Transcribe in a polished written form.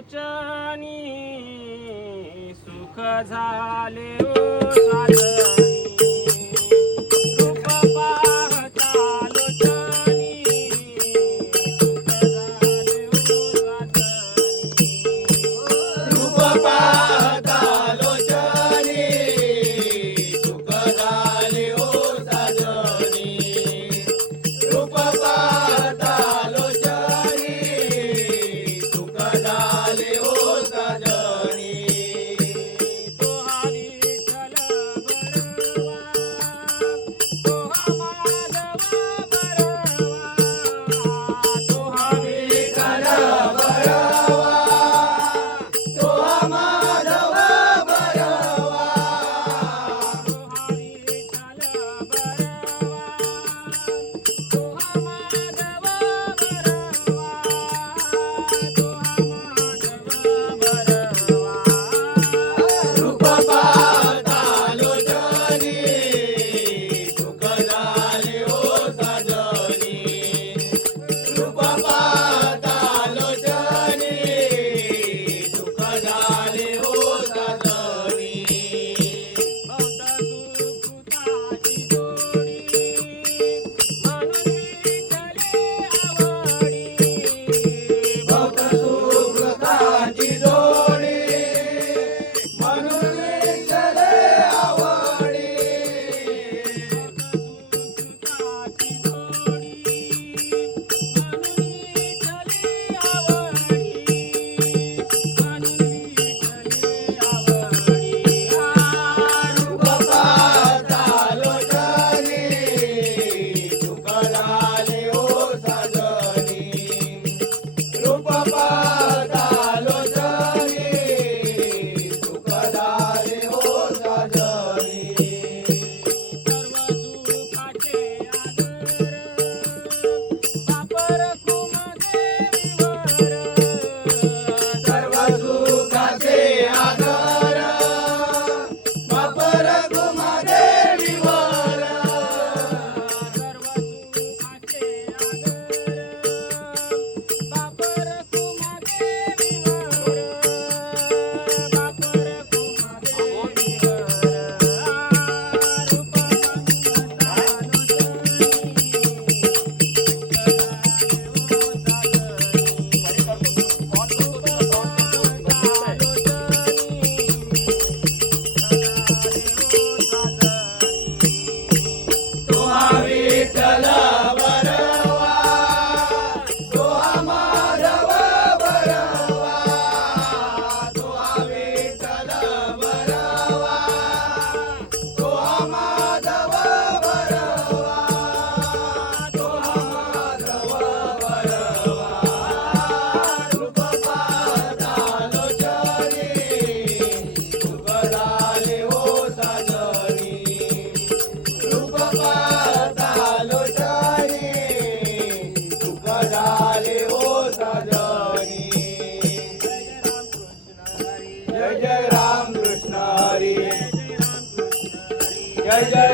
लोचनी सुख झाले ओ साजनी रूप पाहता लोचनी सुख झाले ओ साजनी रूप पाहता लोचनी सुख झाले ओ साजनी रूप पाहता लोचनी सुख झाले ओ साजनी तो हा विठ्ठल बरवा तो हा माधव बरवा तो हा विठ्ठल बरवा तो हा माधव बरवा तो हा विठ्ठल बरवा तो हा माधव बरवा तो हा माधव बरवा रूप पाहता लोचनी सुख झाले ओ साजनी रूप पाहता लोचनी सुख झाले ओ साजनी भक्त सुखुताची जोडी म्हणून विठ्ठले आवडी भक्त सुकृताची जोडी म्हणून विठ्ठले आवडी सुखुताची जोडी म्हणून विठ्ठले आवडी म्हणून विठ्ठले आवडी रूप पाहता लोचनी सुख झाले ओ साजनी रूप पाहता लोचनी सुख झाले ओ साजनी सर्व सुखाचे आदर बापर कुमदेवीवर सर्व सुखाचे आदर वापर कुमादेवीवर सर्व सुखाचे आदर बापर कुमदेवीवर बापर कुमदेवीवर रूप तो हा विठ्ठल बरवा तो हा माधव बरवा तो हा विठ्ठल बरवा तो हा माधव बरवा तो हा माधव बरवा रूप पाहता लोचनी सुख झाले ओ साजनी रूप पाहता लोचनी सुख झाले ओ साजनी जय जय राम कृष्ण हरी जय जय